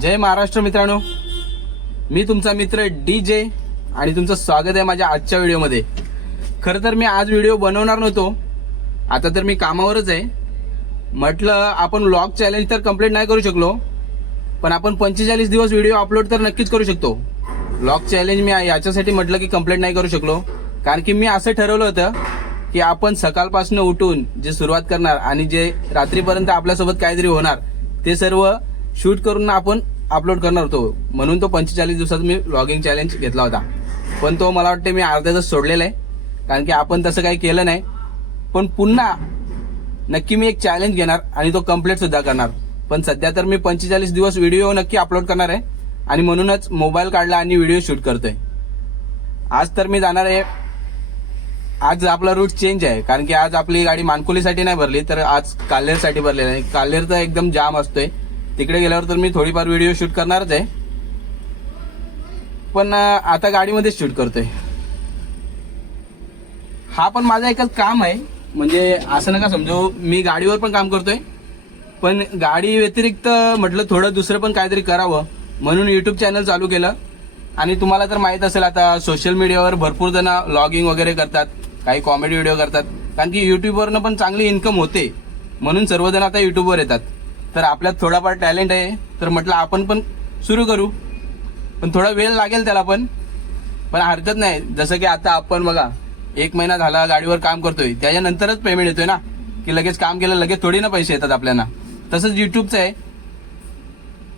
जय महाराष्ट्र मित्रांनो. मी तुमचा मित्र डी जे आणि तुमचं स्वागत आहे माझ्या आजच्या व्हिडिओमध्ये. खरं तर मी आज व्हिडिओ बनवणार नव्हतो. आता तर मी कामावरच आहे. म्हटलं आपण लॉग चॅलेंज तर कंप्लीट नाही करू शकलो. पण आपण पंचेचाळीस दिवस व्हिडिओ अपलोड तर नक्कीच करू शकतो. लॉग चॅलेंज मी याच्यासाठी म्हटलं की कंप्लीट नाही करू शकलो. कारण की मी असं ठरवलं होतं की आपण सकाळपासून उठून जे सुरुवात करणार आणि जे रात्रीपर्यंत आपल्यासोबत काहीतरी होणार ते सर्व शूट करून आपण अपलोड करणार होतो. म्हणून तो पंचेचाळीस दिवसात मी लॉगिंग चॅलेंज घेतला होता. पण तो मला वाटते मी अर्ध्यातच सोडलेला आहे. कारण की आपण तसं काही केलं नाही. पण पुन्हा नक्की मी एक चॅलेंज घेणार आणि तो कंप्लीट सुद्धा करणार. पण सध्या तर मी पंचेचाळीस दिवस व्हिडिओ नक्की अपलोड करणार आहे. आणि म्हणूनच मोबाईल काढला आणि व्हिडिओ शूट करतोय. आज तर मी जाणार आहे. आज आपला रूट चेंज आहे. कारण की आज आपली गाडी मानकुलीसाठी नाही भरली तर आज काल्हेरसाठी भरलेली आहे. काल्हेर तर एकदम जाम असतोय. तिकडे गेल्यावर तर मी थोडीफार व्हिडिओ शूट करणारच आहे. पण आता गाडीमध्येच शूट करतोय. हा पण माझा एकच काम आहे. म्हणजे असं नका समजू मी गाडीवर पण काम करतोय. पण गाडी व्यतिरिक्त म्हटलं थोडं दुसरं पण काहीतरी करावं म्हणून यूट्यूब चॅनल चालू केलं. आणि तुम्हाला तर माहीत असेल आता सोशल मीडियावर भरपूर जण लॉगिंग वगैरे करतात काही कॉमेडी व्हिडिओ करतात. कारण की यूट्यूबवरनं पण चांगली इन्कम होते. म्हणून सर्वजण आता यूट्यूबवर येतात. तर आपल्यात थोडाफार टॅलेंट आहे. तर म्हटलं आपण पण सुरू करू. पण थोडा वेळ लागेल त्याला पण. पण हरकत नाही. जसं की आता आपण बघा एक महिना झाला गाडीवर काम करतोय. त्याच्यानंतरच पेमेंट येतोय ना? की लगेच काम केलं लगेच थोडी ना पैसे येतात आपल्याला. तसंच युट्यूबचं आहे.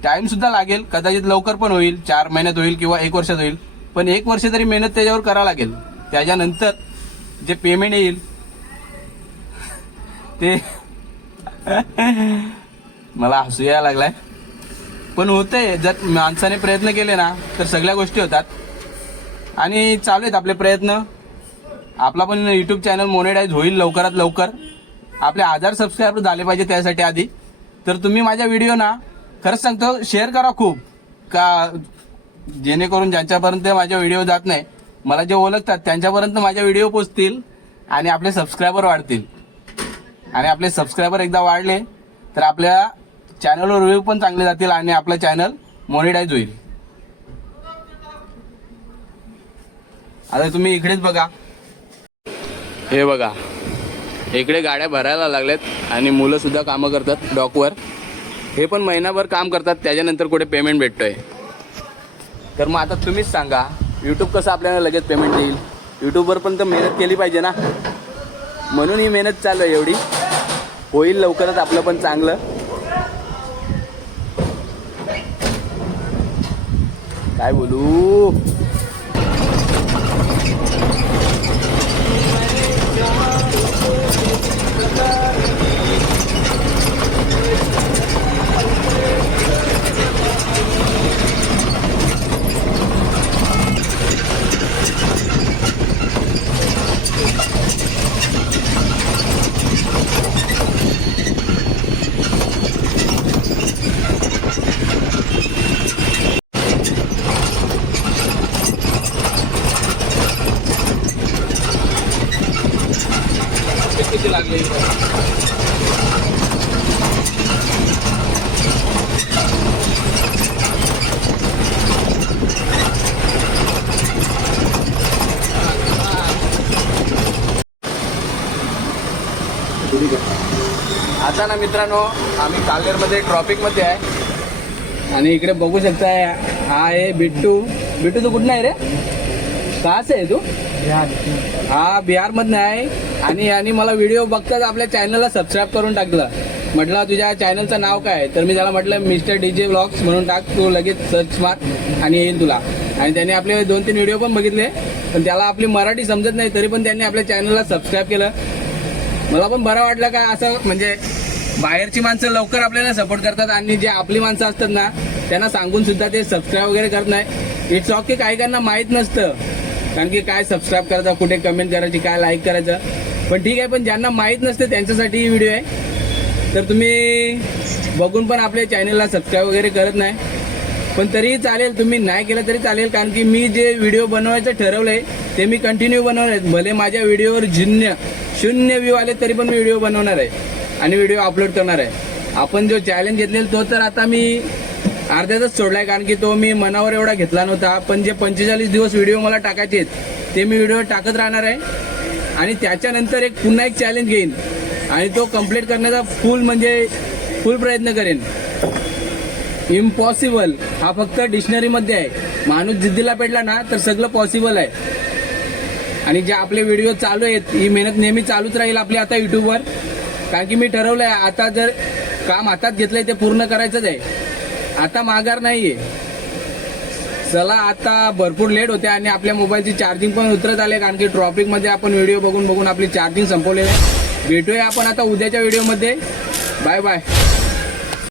टाईमसुद्धा लागेल. कदाचित लवकर पण होईल. चार महिन्यात होईल किंवा एक वर्षात होईल. पण एक वर्ष तरी मेहनत त्याच्यावर करावं लागेल. त्याच्यानंतर जे पेमेंट येईल ते मला हसू यायला लागलाय. पण होतंय जर माणसाने प्रयत्न केले ना तर सगळ्या गोष्टी होतात. आणि चालू आहेत आपले प्रयत्न. आपला पण यूट्यूब चॅनल मोनेटाईज होईल लवकरात लवकर. आपले हजार सबस्क्रायबर झाले पाहिजे त्यासाठी आधी. तर तुम्ही माझ्या व्हिडिओ ना खरंच सांगतो शेअर करा खूप. का जेणेकरून ज्यांच्यापर्यंत माझ्या व्हिडिओ जात नाही मला जे ओळखतात त्यांच्यापर्यंत माझ्या व्हिडिओ पोचतील आणि आपले सबस्क्रायबर वाढतील. आणि आपले सबस्क्रायबर एकदा वाढले तर आपल्या चॅनलवर व्ह्यू पण चांगले जातील आणि आपलं चॅनल मॉनिटाईज होईल. आता तुम्ही इकडेच बघा. हे बघा. इकडे गाड्या भरायला लागल्यात आणि मुलं सुद्धा कामं करतात डॉकवर. हे पण महिनाभर काम करतात त्याच्यानंतर कुठे पेमेंट भेटतोय. तर मग आता तुम्हीच सांगा यूट्यूब कसं आपल्याला लगेच पेमेंट देईल? यूट्यूबवर पण तर मेहनत केली पाहिजे ना? म्हणून ही मेहनत चालू आहे एवढी. होईल लवकरच आपलं पण चांगलं. काय बोलू? किती लागले? आता ना मित्रांनो आम्ही कालेरमध्ये ट्रॉपिकमध्ये आहे. आणि इकडे बघू शकताय हा आहे बिट्टू. बिट्टू तू कुठं आहे रे? काच आहे तू? हा बिहारमधनं आहे. आणि आणि मला व्हिडिओ बघताच आपल्या चॅनलला सबस्क्राईब करून टाकलं. म्हटलं तुझ्या चॅनलचं नाव काय तर मी त्याला म्हटलं मिस्टर डीजे ब्लॉग्स म्हणून टाक तू लगेच सर्च मार आणि येईल तुला. आणि त्याने आपले दोन तीन व्हिडिओ पण बघितले. पण त्याला आपली मराठी समजत नाही तरी पण त्यांनी आपल्या चॅनलला सबस्क्राईब केलं. मला पण बरं वाटलं काय असं म्हणजे बाहेरची माणसं लवकर आपल्याला सपोर्ट करतात आणि जे आपली माणसं असतात ना त्यांना सांगून सुद्धा ते सबस्क्राईब वगैरे करत नाही. इट्स ऑके काही काहींना माहीत नसतं. कारण की काय सबस्क्राईब करायचं कुठे कमेंट करायची काय लाईक करायचं. पण ठीक आहे पण ज्यांना माहीत नसते त्यांच्यासाठी ही व्हिडिओ आहे. तर तुम्ही बघून पण आपल्या चॅनलला सबस्क्राईब वगैरे करत नाही. पण तरीही चालेल तुम्ही नाही केलं तरी चालेल कारण की मी जे व्हिडिओ बनवायचं ठरवलंय ते मी कंटिन्यू बनवणार आहे. भले माझ्या व्हिडिओवर शून्य शून्य व्ह्यू आले तरी पण मी व्हिडिओ बनवणार आहे. आणि व्हिडिओ अपलोड करणार आहे. आपण जो चॅलेंज घेतलेला तो तर आता मी अर्ध्यातच सोडलाय कारण की तो मी मनावर एवढा घेतला नव्हता. पण जे पंचेचाळीस दिवस व्हिडिओ मला टाकायचे आहेत ते मी व्हिडिओ टाकत राहणार आहे. आणि त्याच्यानंतर एक पुन्हा एक चॅलेंज घेईन. आणि तो कंप्लीट करण्याचा फुल म्हणजे फुल प्रयत्न करेन. इम्पॉसिबल हा फक्त डिक्शनरीमध्ये आहे. माणूस जिद्दीला पेटला ना तर सगळं पॉसिबल आहे. आणि जे आपले व्हिडिओ चालू आहेत ही मेहनत नेहमी चालूच राहील आपली आता युट्यूबवर कारण की मी ठरवलंय आता जर काम हातात घेतलंय ते पूर्ण करायचंच आहे. आता माघार नाहीये. चला आता भरपूर लेट होते आणि आपल्या मोबाईलची चार्जिंग पण उतरत आले कारण की ट्रॉफिकमध्ये आपण व्हिडिओ बघून बघून आपली चार्जिंग संपवलेली आहे. भेटूया आपण आता उद्याच्या व्हिडिओमध्ये बाय बाय